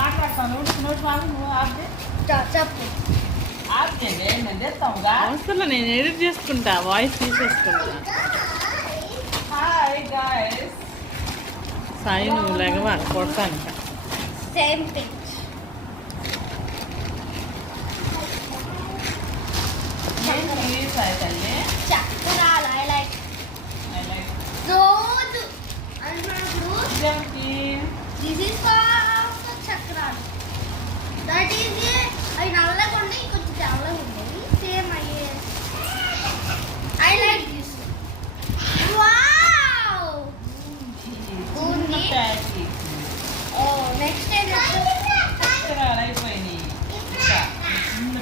మాట్లాడతాను నోటి వాళ్ళు నువ్వు ఆపే చెప్పు. ఆపేదే నేను తెస్తాముగా. అవసరం నేను ఎడిట్ చేసుకుంటా, వాయిస్ తీసేసుకుంటా. Hi guys. సాయి నువ్వు లేగవా కొడతాను ఇంకా. Same pinch. ఏంటి సాయి తల్లి? చక్రాలు ఐ లైక్ I like రోజు అన్నప్పుడు ఇదేంటి? దిస్ ఈస్ ఆల్సో చక్రాలు. దట్ ఈస్ అవి నల్లగా ఉండి కొంచెం తెల్లగా ఉండేవి సేమ్ అయ్యే. I like this. వావ్. చిన్న ప్యాకెట్. ఓ నెక్స్ట్ టైం అక్షరాలు అయిపోయినాయి. ఇంకా చిన్న